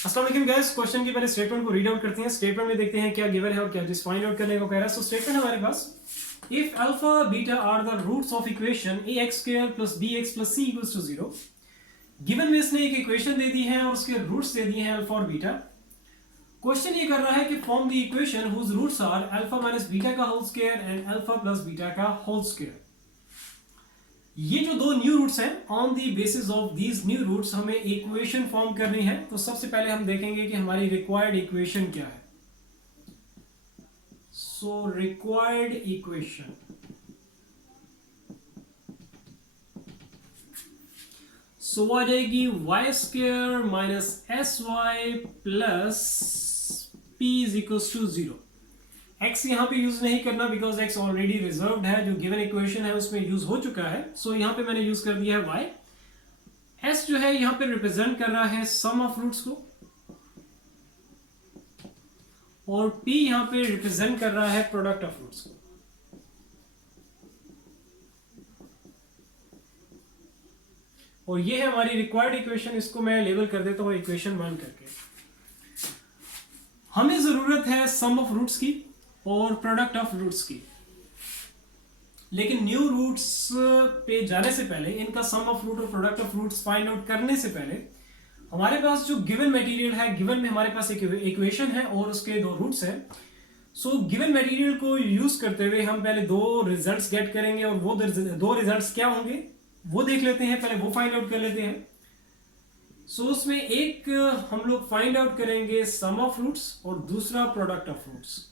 अस्सलाम वालेकुम guys. Question के पहले स्टेटमेंट को रीड आउट करते हैं। स्टेटमेंट में देखते हैं क्या गिवन है और क्या जिस फाइंड आउट करने को कह रहा है। सो स्टेटमेंट हमारे पास, if alpha beta are the roots of equation a x square plus b x plus c equals to 0। Given में इसने एक इक्वेशन दे दी है और उसके रूट्स दे दिए हैं अल्फा और बीटा। क्वेश्चन ये कर रहा है कि form the equation whose roots are alpha minus beta का whole square and alpha plus beta का होल स्क्वायर। ये जो दो न्यू रूट्स हैं, on the basis of these new roots हमें इक्वेशन फॉर्म करनी है। तो सबसे पहले हम देखेंगे कि हमारी रिक्वायर्ड इक्वेशन क्या है। सो रिक्वायर्ड इक्वेशन, सो आ जाएगी y square minus s y plus p is equals to 0। x यहाँ पे यूज नहीं करना बिकॉज x ऑलरेडी रिजर्व्ड है, जो गिवन इक्वेशन है उसमें यूज हो चुका है। सो यहाँ पे मैंने यूज कर दिया है y। s जो है यहाँ पे रिप्रेजेंट कर रहा है सम ऑफ रूट्स को, और p यहाँ पे रिप्रेजेंट कर रहा है प्रोडक्ट ऑफ रूट्स को। और ये है हमारी रिक्वायर्ड इक्वेशन। इसको मैं लेबल कर देता हूँ इक्वेशन 1 करके। हमें जरूरत है सम ऑफ रूट्स की और प्रोडक्ट ऑफ रूट्स की, लेकिन न्यू रूट्स पे जाने से पहले, इनका सम ऑफ रूट और product of roots find out करने से पहले हमारे पास जो गिवन मटेरियल है, गिवन में हमारे पास एक इक्वेशन है और उसके दो रूट्स हैं। सो गिवन मटेरियल को यूज करते हुए हम पहले दो रिजल्ट्स गेट करेंगे, और वो दो रिजल्ट्स क्या होंगे वो देख लेते हैं, पहले वो फाइंड आउट कर लेते हैं। सो उसमें एक हम लोग फाइंड आउट करेंगे सम ऑफ रूट्स और दूसरा प्रोडक्ट ऑफ रूट्स।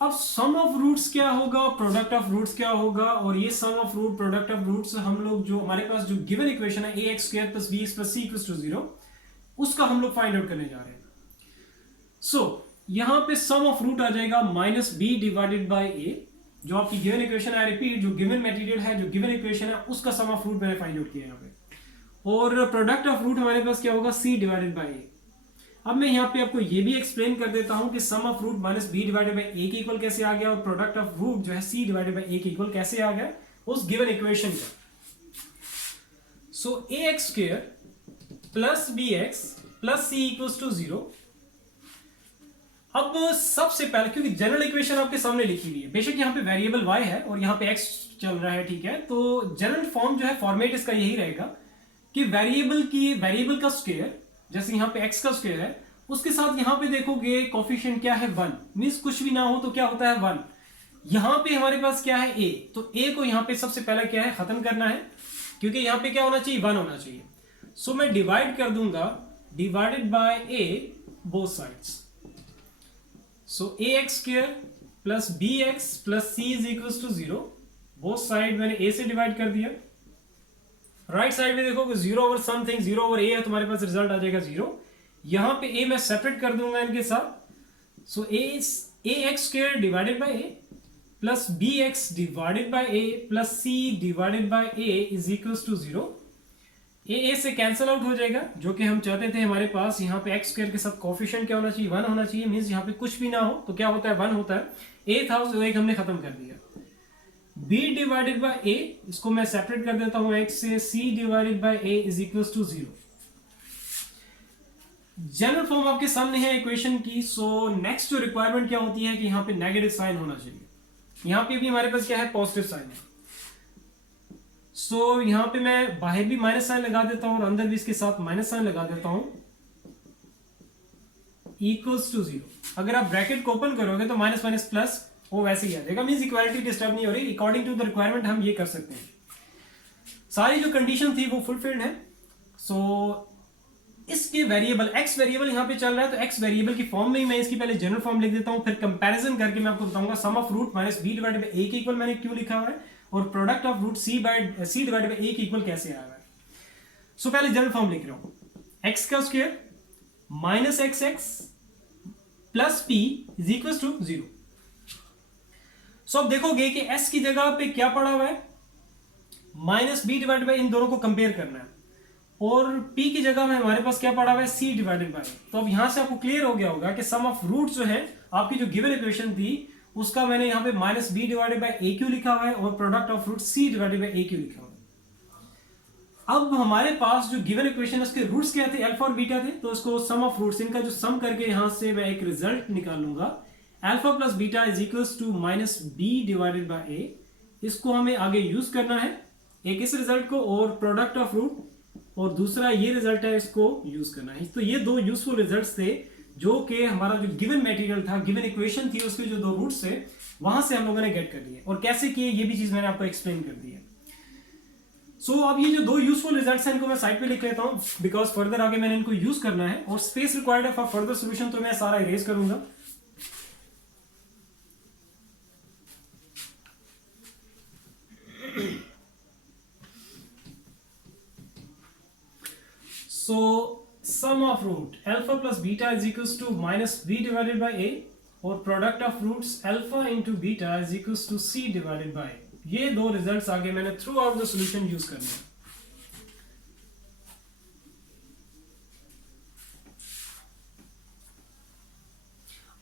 अब सम ऑफ रूट्स क्या होगा, प्रोडक्ट ऑफ रूट्स क्या होगा, और ये sum of root product of roots हम लोग जो हमारे पास जो गिवन इक्वेशन है a x square plus b x plus c equals to 0, उसका हम लोग फाइंड आउट करने जा रहे हैं। सो यहां पे सम ऑफ रूट आ जाएगा माइनस बी डिवाइडेड बाय ए, जो आपकी गिवन इक्वेशन है। रिपीट, जो गिवन मटेरियल है, जो गिवन इक्वेशन है, उसका सम ऑफ रूट मैंने फाइंड आउट किया यहाँ पे। और प्रोडक्ट ऑफ रूट हमारे पास क्या होगा, सी डिवाइडेड बाय ए। अब मैं यहाँ पे आपको ये भी एक्सप्लेन कर देता हूं कि sum of root minus B divided by ए के इक्वल कैसे आ गया, और प्रोडक्ट ऑफ रूट जो है सी डिवाइडेड बाय ए के इक्वल कैसे आ गया उस गिवन इक्वेशन का। So a x square plus b x plus c equals to 0। अब सबसे पहले, क्योंकि जनरल इक्वेशन आपके सामने लिखी हुई है, बेशक यहाँ पे वेरिएबल y है और यहाँ पे x चल रहा है, ठीक है, तो जनरल फॉर्म जो है फॉर्मेट इसका यही रहेगा कि वेरिएबल का स्क्वायर, जैसे यहाँ पे x का स्क्वायर है, उसके साथ यहाँ पे देखोगे कोफिशिएंट क्या है 1, मींस कुछ भी ना हो तो क्या होता है 1। यहाँ पे हमारे पास क्या है a, तो a को यहाँ पे सबसे पहले क्या है खत्म करना है, क्योंकि यहाँ पे क्या होना चाहिए 1 होना चाहिए। सो मैं डिवाइड कर दूंगा divided by a both sides. So a x square plus b x plus c is equals to 0, both side मैंने a से डिवाइड कर दिया। राइट साइड में देखो 0 ओवर समथिंग, 0 ओवर a है, तुम्हारे पास रिजल्ट आ जाएगा 0। यहां पे a मैं सेपरेट कर दूंगा इनके साथ। So a x square divided by a plus b x divided by a plus c divided by a is equals to 0। A से कैंसिल आउट हो जाएगा, जो कि हम चाहते थे हमारे पास यहाँ पे एक्स स्क्वायर के साथ कोफिशिएंट क्या होना चाहिए 1 होना चाहिए, मींस यहाँ पे कुछ भी ना हो तो क्या होता है 1 होता है। ए था उसको एक हमने खत्म कर दिया। b डिवाइडेड बाय a, इसको मैं सेपरेट कर देता हूं x से, c divided by a is equals to 0। General form आपके सामने है इक्वेशन की। सो नेक्स्ट जो रिक्वायरमेंट क्या होती है कि यहाँ पे नेगेटिव साइन होना चाहिए। यहाँ पे भी हमारे पास क्या है, पॉजिटिव साइन है। सो यहां पे मैं बाहर भी माइनस साइन लगा देता हूं और अंदर भी इसके साथ माइनस साइन लगा देता हूं, इक्वल्स टू 0। अगर आप ब्रैकेट को ओपन करोगे तो माइनस माइनस प्लस वो वैसे ही आ जाएगा, मींस इक्वालिटी डिस्टर्ब नहीं हो रही। अकॉर्डिंग टू द रिक्वायरमेंट हम ये कर सकते हैं। सारी जो कंडीशन थी वो फुलफिल्ड है। सो इसके वेरिएबल x वेरिएबल यहां पे चल रहा है, तो x वेरिएबल की फॉर्म में ही मैं इसकी पहले जनरल फॉर्म लिख देता हूं, फिर कंपैरिजन करके मैं आपको बताऊंगा sum of root minus B divided by a के इक्वल मैंने क्यों लिखा हुआ है, और product of root c divided by a के इक्वल कैसे आया है। सो पहले जनरल फॉर्म लिख रहा हूं, x का square minus x x plus p is equal to 0। So अब देखोगे कि s की जगह पे क्या पड़ा हुआ है, माइनस बी डिवाइडेड बाय, इन दोनों को कंपेयर करना है, और p की जगह में हमारे पास क्या पड़ा हुआ है, c डिवाइडेड बाय। तो अब यहां से आपको क्लियर हो गया होगा कि सम ऑफ रूट जो है आपकी जो गिवन इक्वेशन थी उसका मैंने यहाँ पे minus B divided by a q लिखा हुआ है और product of root c divided by a q लिखा हुआ है। अब हमारे पास जो गिवन इक्वेशन है उसके रूट्स क्या थे, अल्फा और बीटा थे, तो उसको सम ऑफ रूट्स, इनका जो सम करके यहां से मैं एक रिजल्ट निकाल लूंगा, alpha plus beta is equals to minus B divided by a. इसको हमें आगे यूज करना है, एक इस रिजल्ट को और प्रोडक्ट ऑफ रूट और दूसरा ये रिजल्ट है, इसको यूज करना है। तो ये दो यूजफुल रिजल्ट्स थे जो कि हमारा जो गिवन मटेरियल था, गिवन इक्वेशन थी, उसके जो दो रूट्स थे वहां से हम लोगों ने गेट कर लिए और कैसे किए ये भी चीज मैंने आपको एक्सप्लेन कर दी है। सो अब ये जो दो यूजफुल रिजल्ट्स हैं इनको मैं साइड पे लिख लेता हूं बिकॉज फर्दर आगे मैंने इनको यूज करना है और स्पेस रिक्वायर्ड है फॉर फर्दर सॉल्यूशन, तो मैं सारा इरेज करूंगा। So sum of root alpha plus beta is equals to minus B divided by a और product of roots alpha into beta is equals to c divided by. ये दो results आगे मैंने throughout the solution use करने हैं।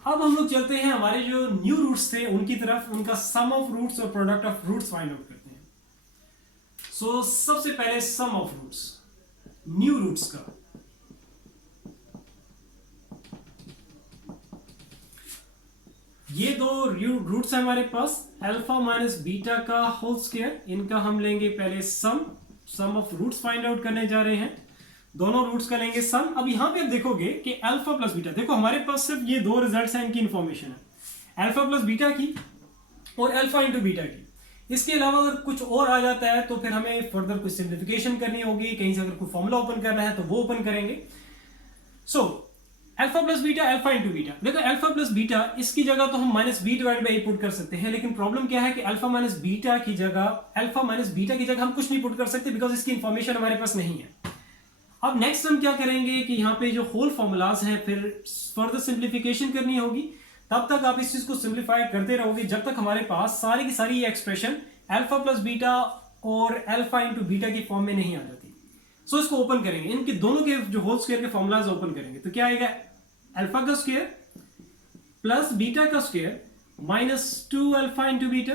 अब हम लोग चलते हैं हमारे जो न्यू रूट्स थे उनकी तरफ, उनका सम ऑफ रूट्स और product of roots find out करते हैं। सो सबसे पहले sum of roots, new roots का। ये दो रूट्स है हमारे पास, अल्फा माइनस बीटा का होल स्क्वायर, इनका हम लेंगे पहले sum of roots find out करने जा रहे हैं। दोनों रूट्स का लेंगे सम। अब यहां पे आप देखोगे कि अल्फा प्लस बीटा, देखो हमारे पास सिर्फ ये दो रिजल्ट्स हैं, इनकी इंफॉर्मेशन है अल्फा प्लस बीटा की और अल्फा इंटू बीटा की। इसके अलावा अगर कुछ और आ जाता है तो फिर हमें फर्दर कुछ सिंप्लीफिकेशन करनी होगी, कहीं से अगर कोई फॉर्मूला ओपन करना है तो वो ओपन करेंगे। So alpha plus beta, alpha into beta, देखो अल्फा प्लस बीटा इसकी जगह तो हम minus b divide by a put कर सकते हैं, लेकिन प्रॉब्लम क्या है कि अल्फा माइनस बीटा की जगह हम कुछ नहीं पुट कर सकते बिकॉज इसकी इंफॉर्मेशन हमारे पास नहीं है। अब नेक्स्ट हम क्या करेंगे कि यहाँ पे जो होल फॉर्मूलाज हैं फिर फर्दर सिंप्लीफिकेशन करनी होगी। तब तक आप इस चीज को सिंप्लीफाई करते रहोगे जब तक हमारे पास सारी की सारी एक्सप्रेशन अल्फा प्लस बीटा और अल्फा इंटू बीटा की फॉर्म में नहीं आ जाती। सो इसको ओपन करेंगे, इनके दोनों के जो होल स्क्वायर के फॉर्मूलाज ओपन करेंगे तो क्या आएगा, अल्फा का स्क्वायर प्लस बीटा का square minus 2 alpha into beta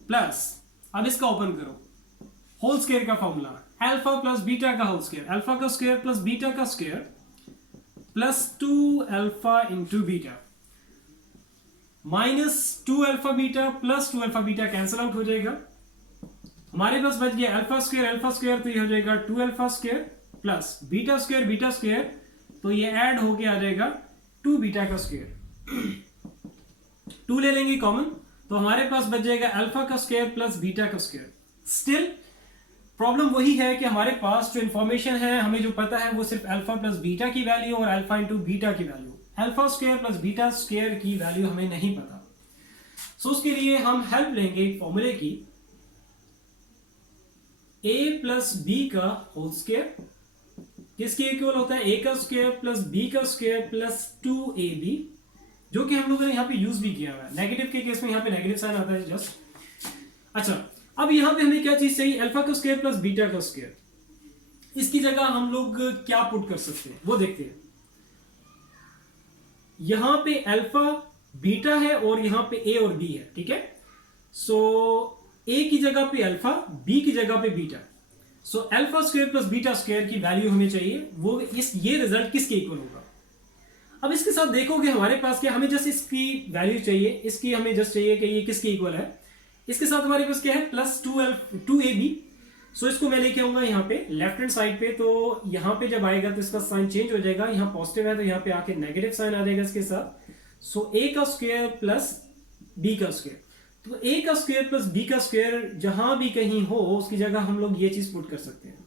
plus, अब इसका ओपन करो होल स्क्वायर का फॉर्मूला अल्फा प्लस बीटा का होल स्क्वायर, अल्फा का स्क्वायर प्लस बीटा का square plus 2 alpha into beta minus 2 alpha beta plus 2 alpha beta cancel out हो जाएगा। हमारे पास बच गया अल्फा स्क्वायर तो ये हो जाएगा 2 alpha square plus beta square तो ये ऐड होके आ जाएगा 2 बीटा का स्क्वायर। 2 ले लेंगे कॉमन तो हमारे पास बच जाएगा अल्फा का स्क्वायर प्लस बीटा का स्क्वायर। स्टिल प्रॉब्लम वही है कि हमारे पास जो इंफॉर्मेशन है, हमें जो पता है वो सिर्फ अल्फा प्लस बीटा की वैल्यू और अल्फा इंटू बीटा की value, alpha square plus beta square की वैल्यू हमें नहीं पता। सो उसके लिए हम हेल्प लेंगे एक फॉर्मूले की, a प्लस बी का होल स्क्वायर किसके इक्वल होता है, a का स्क्वायर प्लस b का स्क्वायर प्लस 2ab, जो कि हम लोगों ने यहाँ पे यूज भी किया हुआ है। नेगेटिव के केस में यहाँ पे नेगेटिव साइन आता है जस्ट। अच्छा अब यहां पे हमें क्या चीज चाहिए, अल्फा का स्क्वायर प्लस बीटा का स्क्वायर। इसकी जगह हम लोग क्या पुट कर सकते हैं वो देखते हैं। यहां पे अल्फा बीटा है और यहां पे ए और बी है, ठीक है। सो ए की जगह पे अल्फा, बी की जगह पे beta. So alpha square plus beta square की वैल्यू हमें चाहिए, वो ये रिजल्ट किसके इक्वल होगा। अब इसके साथ देखोगे हमारे पास क्या, हमें जस्ट इसकी वैल्यू चाहिए, इसकी हमें जस्ट चाहिए कि ये किसके इक्वल है। इसके साथ हमारे पास क्या है प्लस 2ab। सो इसको मैं लेके आऊंगा यहाँ पे लेफ्ट हैंड साइड पे, तो यहाँ पे जब आएगा तो इसका साइन चेंज हो जाएगा, यहाँ पॉजिटिव है तो यहाँ पे आके नेगेटिव साइन आ जाएगा इसके साथ। सो a का स्क्वायर प्लस b का स्क्वायर, तो a का स्क्वायर प्लस b का स्क्वायर जहां भी कहीं हो उसकी जगह हम लोग ये चीज पुट कर सकते हैं।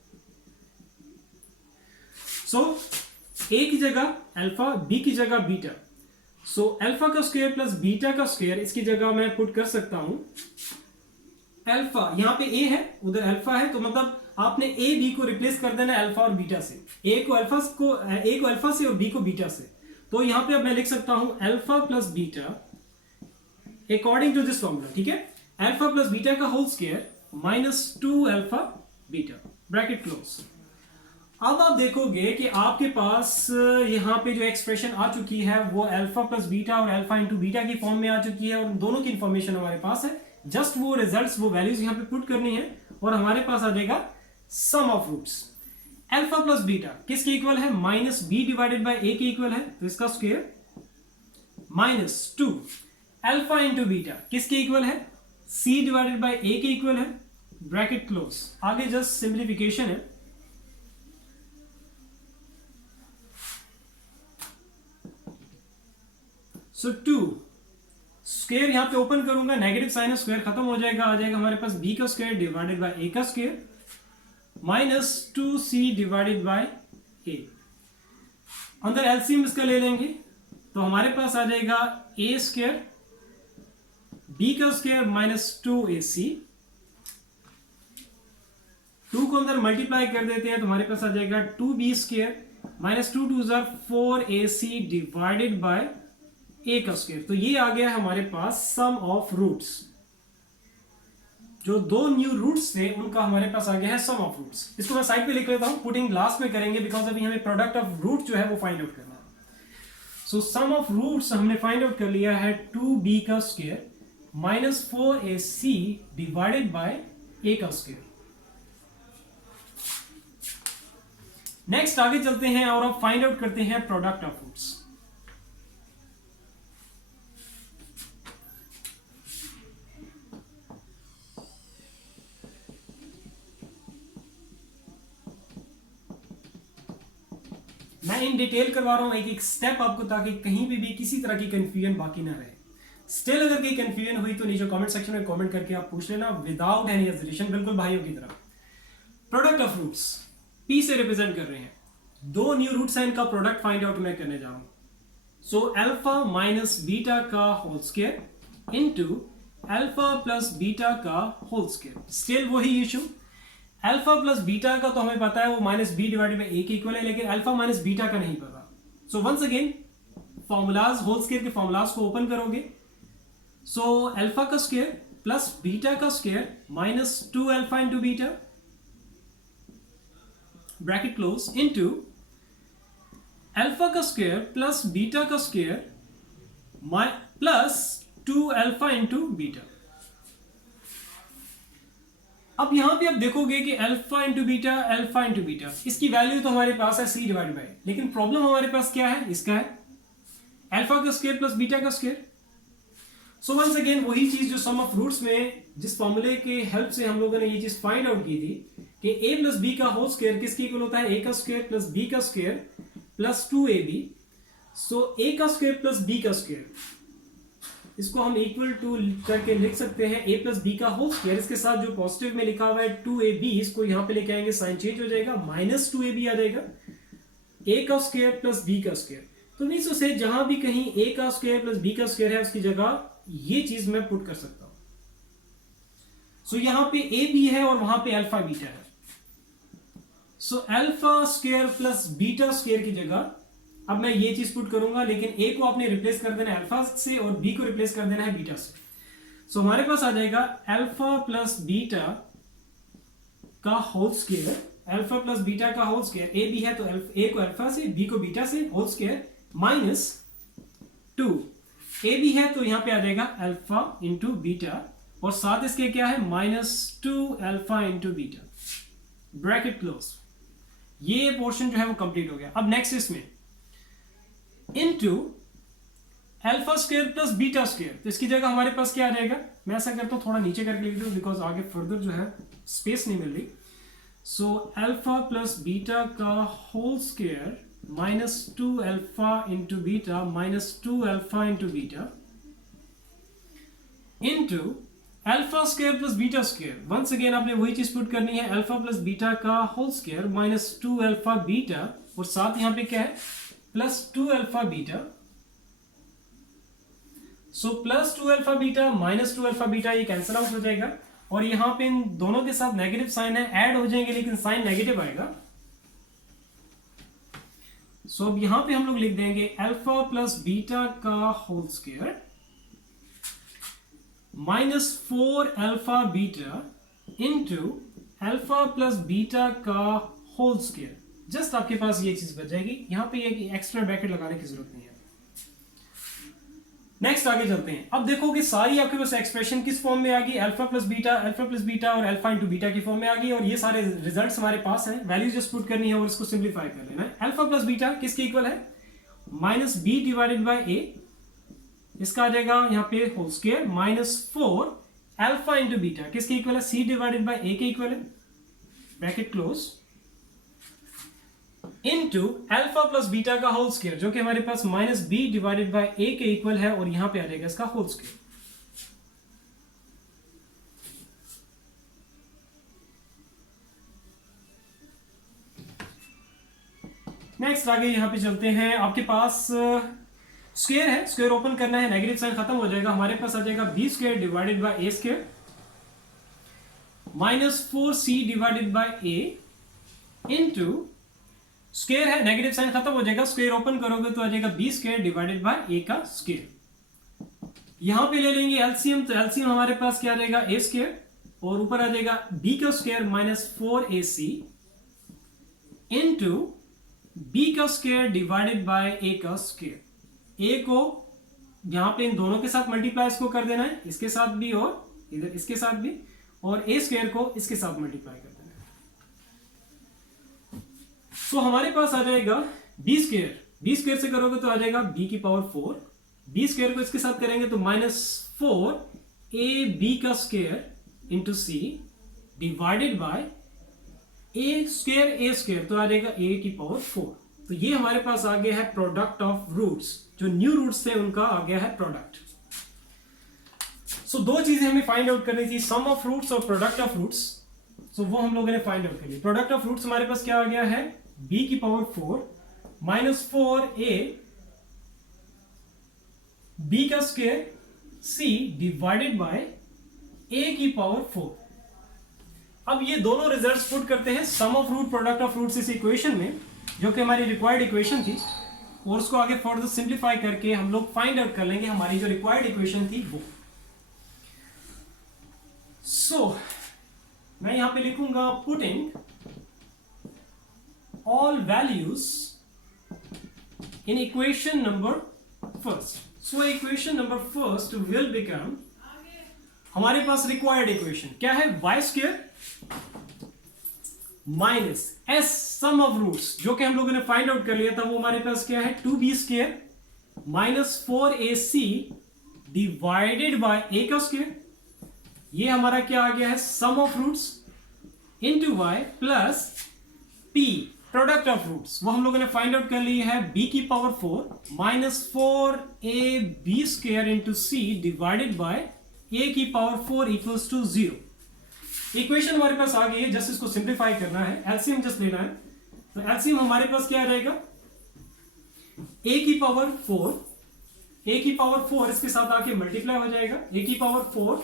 सो a की जगह अल्फा, b की जगह बीटा। सो अल्फा का स्क्वायर प्लस बीटा का स्क्वायर, इसकी जगह मैं पुट कर सकता हूं अल्फा, यहां पे a है उधर अल्फा है, तो मतलब आपने a b को रिप्लेस कर देना अल्फा और बीटा से, a को अल्फा से और b को बीटा से। तो यहां पे अब मैं लिख सकता हूं alpha plus beta according to this formula, ठीक है। अल्फा प्लस बीटा का whole square minus 2 alpha beta, bracket close. अब आप देखोगे कि आपके पास यहाँ पे जो एक्सप्रेशन आ चुकी है वो अल्फा प्लस बीटा और अल्फा इंटू बीटा की फॉर्म में आ चुकी है और दोनों की इंफॉर्मेशन हमारे पास है। जस्ट वो रिजल्ट्स, वो वैल्यूज यहाँ पे पुट करनी है और हमारे पास आ जाएगा sum of roots. Alpha plus beta किसके इक्वल है? माइनस बी डिवाइडेड बाई ए के इक्वल है, तो इसका square minus 2 alpha into beta किसके इक्वल है? सी डिवाइडेड बाई ए के इक्वल है, ब्रैकेट क्लोज। आगे जस्ट सिंप्लीफिकेशन है। सो 2 स्क्वायर यहां पे ओपन करूंगा, नेगेटिव साइन है, स्क्वायर खत्म हो जाएगा, आ जाएगा हमारे पास बी का स्क्वायर डिवाइडेड बाय ए का square minus 2c divided by a. अंदर एलसीएम इसका ले लेंगे तो हमारे पास आ जाएगा ए स्क्वायर बी का स्क्वायर माइनस 2ac। 2 को अंदर मल्टीप्लाई कर देते हैं तो हमारे पास आ जाएगा 2b square minus 2 2 4ac divided by ए का स्क्वायर। तो ये आ गया हमारे पास सम ऑफ रूट्स। जो दो न्यू रूट्स थे उनका हमारे पास आ गया है सम ऑफ रूट्स। इसको मैं साइड पे लिख लेता हूं, पुटिंग लास्ट में करेंगे बिकॉज अभी हमें प्रोडक्ट ऑफ रूट जो है वो फाइंड आउट करना है। सो सम ऑफ रूट्स हमने फाइंड आउट कर लिया है 2b का square minus 4ac divided by ए का स्क्वायर। नेक्स्ट आगे चलते हैं और अब फाइंड आउट करते हैं प्रोडक्ट ऑफ रूट्स। मैं इन डिटेल करवा रहा हूं एक एक स्टेप आपको, ताकि कहीं भी किसी तरह की कंफ्यूजन बाकी ना रहे। स्टिल अगर कोई कंफ्यूजन हुई तो नीचे कमेंट सेक्शन में कमेंट करके आप पूछ लेना विदाउट एनी हेजिटेशन, बिल्कुल भाइयों की तरह। प्रोडक्ट ऑफ रूट्स पी से रिप्रेजेंट कर रहे हैं, दो न्यू रूट्स हैं, इनका प्रोडक्ट फाइंड आउट मैं करने जा रहा हूं। सो अल्फा माइनस बीटा का whole square into alpha plus beta का होल स्क्वायर। स्टिल वही इशू, अल्फा प्लस बीटा का तो हमें पता है वो माइनस बी डिवाइडेड बाई ए के इक्वल है, लेकिन अल्फा माइनस बीटा का नहीं पता। So once again formulas, whole square के फॉर्मूलाज को ओपन करोगे। सो अल्फा का स्क्वायर प्लस बीटा का square minus 2 alpha into beta bracket close into alpha का स्क्वायर प्लस बीटा का square plus 2 alpha into beta. अब यहां पे आप देखोगे कि अल्फा इंटू बीटा इसकी वैल्यू तो हमारे पास है सी डिवाइड बाई, लेकिन प्रॉब्लम हमारे पास क्या है? इसका है अल्फा का स्क्वायर प्लस बीटा का स्क्वायर। सो वंस अगेन वही चीज जो सम ऑफ रूट्स में जिस फॉर्मूले के हेल्प से हम लोगों ने ये चीज फाइंड आउट की थी कि a प्लस बी का होल स्क्वायर किसके इक्वल होता है? a का स्क्वायर प्लस b का square plus 2ab। So a का स्क्वायर प्लस b का स्क्वायर, इसको हम इक्वल टू करके लिख सकते हैं a प्लस बी का होल स्क्वायर। इसके साथ जो पॉजिटिव में लिखा हुआ है 2ab, इसको यहां पे लेके आएंगे, साइन चेंज हो जाएगा, माइनस 2ab आ जाएगा, a का स्क्वायर प्लस b का स्क्वायर। तो मींस उसे जहां भी कहीं a का स्क्वायर प्लस b का स्क्वायर है उसकी जगह ये चीज मैं पुट कर सकता हूं। सो यहां पे a भी है और वहां पे अल्फा बीटा है। So alpha square plus beta square की जगह अब मैं ये चीज पुट करूंगा, लेकिन a को आपने रिप्लेस कर देना है अल्फा से और b को रिप्लेस कर देना है बीटा से। सो हमारे पास आ जाएगा अल्फा प्लस बीटा का whole square, alpha plus beta का होल स्क्वायर, a भी है तो a को अल्फा से b को बीटा से होल स्क्वायर माइनस 2, a भी है तो यहां पे आ जाएगा अल्फा इंटू बीटा और साथ इसके क्या है? Minus 2 alpha into beta bracket close. ये पोर्शन जो है वो कंप्लीट हो गया। अब नेक्स्ट इसमें into alpha square plus beta square, तो इसकी जगह हमारे पास क्या आ जाएगा? मैं ऐसा करता हूं थोड़ा नीचे करके लिख दूं बिकॉज आगे फर्दर जो है स्पेस नहीं मिल रही। सो अल्फा प्लस बीटा का whole square minus 2 alpha into beta minus 2 alpha into beta into alpha square plus beta square. Once again आपने वही चीज पुट करनी है, अल्फा प्लस बीटा का whole square minus 2 alpha beta और साथ यहां पे क्या है? Plus 2 alpha beta. So plus 2 alpha beta minus 2 alpha beta ये कैंसिल आउट हो जाएगा और यहां पे इन दोनों के साथ नेगेटिव साइन है, ऐड हो जाएंगे लेकिन साइन नेगेटिव आएगा। सो अब यहां पे हम लोग लिख देंगे अल्फा प्लस बीटा का whole square minus 4 alpha beta into alpha plus beta का होल स्क्वायर जस्ट आपके पास ये चीज बच जाएगी, यहां पे ये एक्स्ट्रा ब्रैकेट लगाने की जरूरत नहीं है। नेक्स्ट आगे चलते हैं। अब देखो कि सारी आपके पास एक्सप्रेशन किस फॉर्म में आ गई, अल्फा प्लस बीटा और अल्फा इंटू बीटा की फॉर्म में आ गई, और ये सारे रिजल्ट्स हमारे पास हैं। वैल्यूज जस्ट पुट करनी है और इसको सिंप्लीफाई कर लेना है। अल्फा प्लस बीटा किसके इक्वल है, minus B divided by A, इसका आ जाएगा यहाँ पे whole square, minus 4 alpha into beta किसके इक्वल है, सी डिवाइडेड बाई ए के इक्वल है, bracket close, into alpha plus beta का होल स्क्वायर जो कि हमारे पास माइनस बी डिवाइडेड बाय ए के इक्वल है, और यहां पे आ जाएगा इसका होल स्क्वायर। नेक्स्ट आगे यहां पे चलते हैं। आपके पास स्क्वायर है, स्क्वायर ओपन करना है, नेगेटिव साइन खत्म हो जाएगा, हमारे पास आ जाएगा B square divided by A square minus 4c divided by A into square है, नेगेटिव साइन खत्म हो जाएगा, स्क्वायर ओपन करोगे तो आ जाएगा बी स्क्वायर डिवाइडेड बाय ए का स्क्वायर। यहां पे ले लेंगे एलसीएम, तो एलसीएम हमारे पास क्या आ जाएगा ए स्क्वायर, और ऊपर आ जाएगा बी का square minus 4ac into B का स्क्वायर डिवाइडेड बाय ए का स्क्वायर। ए को यहां पे इन दोनों के साथ मल्टीप्लाई इसको कर देना है, इसके साथ भी और इधर इसके साथ भी, और ए स्क्वायर को इसके साथ मल्टीप्लाई कर देना है। तो हमारे पास आ जाएगा बी स्क्वायर से करोगे तो आ जाएगा बी की पावर 4, बी स्क्वायर को इसके साथ करेंगे तो माइनस 4 ए बी का square into C divided by A square तो आ जाएगा ए की पावर 4। तो ये हमारे पास आ गया है प्रोडक्ट ऑफ रूट्स, जो न्यू रूट्स थे उनका आ गया है प्रोडक्ट। सो दो चीजें हमें फाइंड आउट करनी थी, सम ऑफ रूट्स और प्रोडक्ट ऑफ रूट्स। सो वो हम लोगों ने फाइंड आउट कर लिया। प्रोडक्ट ऑफ रूट्स हमारे पास क्या आ गया है, b की पावर 4 माइनस 4a b का square c divided by a की पावर 4। अब ये दोनों रिजल्ट्स पुट करते हैं sum of root product of roots इस इक्वेशन में, जो कि हमारी रिक्वायर्ड इक्वेशन थी, और उसको आगे फर्दर सिंप्लीफाई करके हम लोग फाइंड आउट कर लेंगे हमारी जो रिक्वायर्ड इक्वेशन थी वो। सो मैं यहां पे लिखूंगा putting all values in equation number first. So equation number first will become, हमारे पास required equation क्या है, y square minus s sum of roots जो कि हम लोगों ने फाइंड आउट कर लिया था, वो हमारे पास क्या है 2b square minus 4ac divided by a का स्क्वायर। ये हमारा क्या आ गया है sum of roots इनटू y plus p product of roots, वो हम लोगों ने फाइंड आउट कर ली है b की power 4 minus 4ab square into C divided by a की पावर 4 इक्वल्स टू 0। इक्वेशन हमारे पास आ गई है, जस्ट इसको सिंप्लीफाई करना है, एलसीएम जस्ट लेना है। तो एलसीएम हमारे पास क्या रहेगा, a की पावर 4 इसके साथ आके मल्टीप्लाई हो जाएगा, a की पावर 4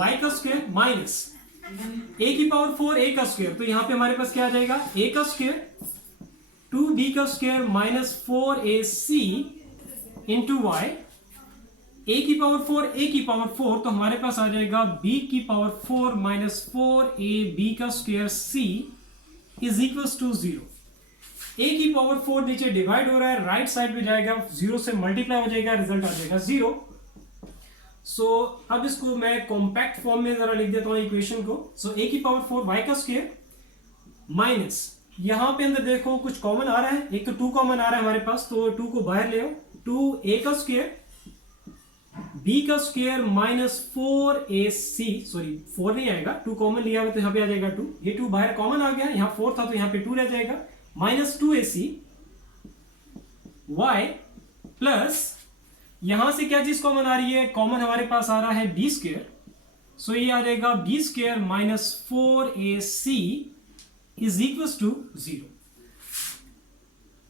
y का स्क्वायर माइनस a की पावर 4 a का स्क्वायर, तो यहां पे हमारे पास क्या आ जाएगा a का स्क्वायर 2b का square minus 4ac into y, a की पावर 4 तो हमारे पास आ जाएगा b की पावर 4 माइनस 4ab का square c is equals to 0। a की पावर 4 नीचे डिवाइड हो रहा है, राइट साइड में जाएगा, 0 से मल्टीप्लाई हो जाएगा, रिजल्ट आ जाएगा 0। सो अब इसको मैं कॉम्पैक्ट फॉर्म में जरा लिख देता हूं इक्वेशन को। सो a की पावर 4 y का स्क्वायर माइनस, यहां पे अंदर देखो कुछ कॉमन आ रहा है, एक तो 2 कॉमन आ रहा है हमारे पास, तो 2 को बाहर ले आओ, 2a का स्क्वायर b का स्क्वायर माइनस 4ac, सॉरी 4 नहीं आएगा, 2 कॉमन लिया तो यहां पे आ जाएगा 2, ये 2 बाहर कॉमन आ गया, यहां 4 था तो यहां पे 2 रह जाएगा, माइनस 2ac y प्लस यहां से क्या चीज कॉमन आ रही है, कॉमन हमारे पास आ रहा है b स्क्वायर, सो ये आ जाएगा b square minus 4ac is equals to 0।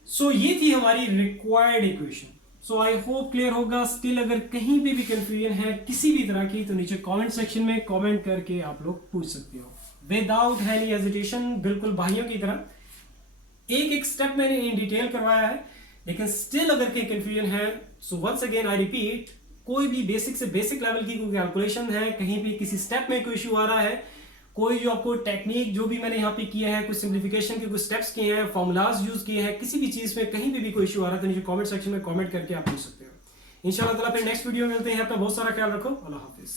So ये थी हमारी required equation. So I hope clear होगा। स्टिल अगर कहीं पे भी कंफ्यूजन है किसी भी तरह की तो नीचे कमेंट सेक्शन में कमेंट करके आप लोग पूछ सकते हो विदाउट एनी हेजिटेशन, बिल्कुल भाइयों की तरह। एक एक स्टेप मैंने इन डिटेल करवाया है, लेकिन स्टिल अगर कहीं कंफ्यूजन है so once again I repeat, कोई भी बेसिक से बेसिक लेवल की कोई कैलकुलेशन है, कहीं भी किसी स्टेप में कोई इशू आ रहा है, कोई जो आपको टेक्निक जो भी मैंने यहाँ पे किया है, कुछ सिंप्लीफिकेशन के कुछ स्टेप्स किए हैं, फॉर्मूलाज यूज किए हैं, किसी भी चीज में कहीं भी कोई इशू आ रहा है तो नीचे कमेंट सेक्शन में कमेंट करके आप पूछ सकते हो। इंशाल्लाह ताला फिर नेक्स्ट वीडियो में मिलते हैं। अपना बहुत सारा ख्याल रखो। अल्लाह हाफिज।